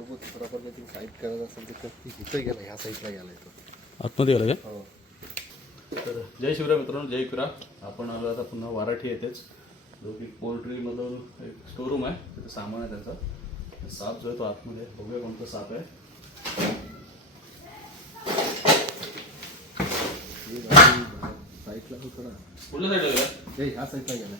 सोबत बरोबर काहीतरी साईड करायचं असेल तर इथं गेला, ह्या साईडला गेला तो आतमध्ये गेला काय? हो. तर जय शिवराय मित्रांनो, जय शिवराय. आपण आलो आता पुन्हा वाराठी येतेच, जो की पोल्ट्रीमधून एक स्टोरूम आहे, तिथे सामान आहे त्याचा. साप जो आहे तो आतमध्ये, बघूया कोणता साप आहे. साईडला होतं ना, कुठल्या साईडला गेला? ह्या साईडला गेला.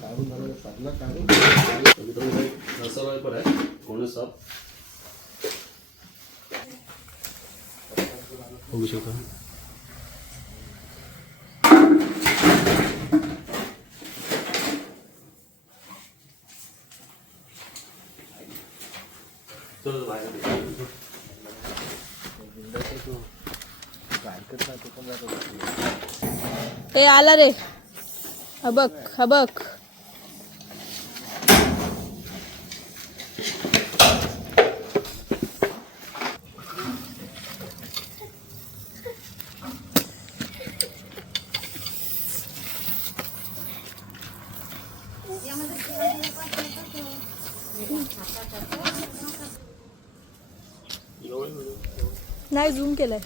काढून झालं सापला काढून मित्रांनो एक रसाळ पण आहे, कोण साप बघू शकता. चल बाहेर ए आला रे, हबक हबक. नाही झूम केलंय.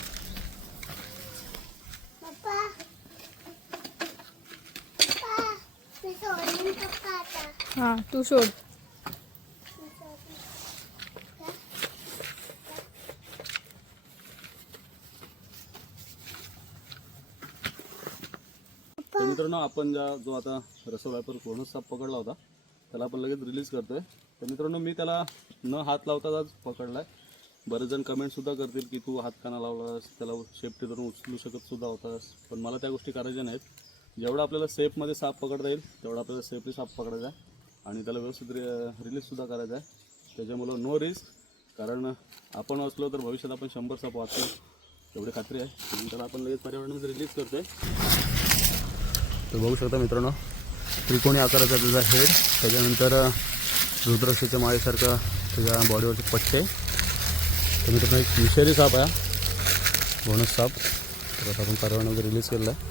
हा तू शोध. तर मित्रांनो आपण जो आता रसोल वायपर कोणच साप पकडला होता त्याला आपण लगेच रिलीज करतोय. तर मित्रांनो मी त्याला न हात लावताच पकडलाय. बरेच जण कमेंटसुद्धा करतील की तू हात काना लावलास, त्याला सेफ्टी धरून उचलू शकत सुद्धा होतास, पण मला त्या गोष्टी करायच्या नाहीत. जेवढा आपल्याला सेफमध्ये साप पकडता येईल तेवढा आपल्याला सेफली साप पकडायचा आहे आणि त्याला व्यवस्थित रिलीजसुद्धा करायचा आहे. त्याच्यामुळं नो रिस्क, कारण आपण वाचलो तर भविष्यात आपण 100 साप वाचतो एवढी खात्री आहे. म्हणून त्याला आपण लगेच पर्यावरणामध्ये रिलीज करतोय. तर बघू शकता मित्रांनो, त्रिकोणी आकाराचा त्याचा हेड, त्याच्यानंतर रुद्राक्षाच्या माळेसारखा त्याच्या बॉडीवरचे पट्टे. तर मित्रांनो एक विषारी साप आहे, बोनस साप. तर आता आपण पर्यावरणामध्ये रिलीज केलेला आहे.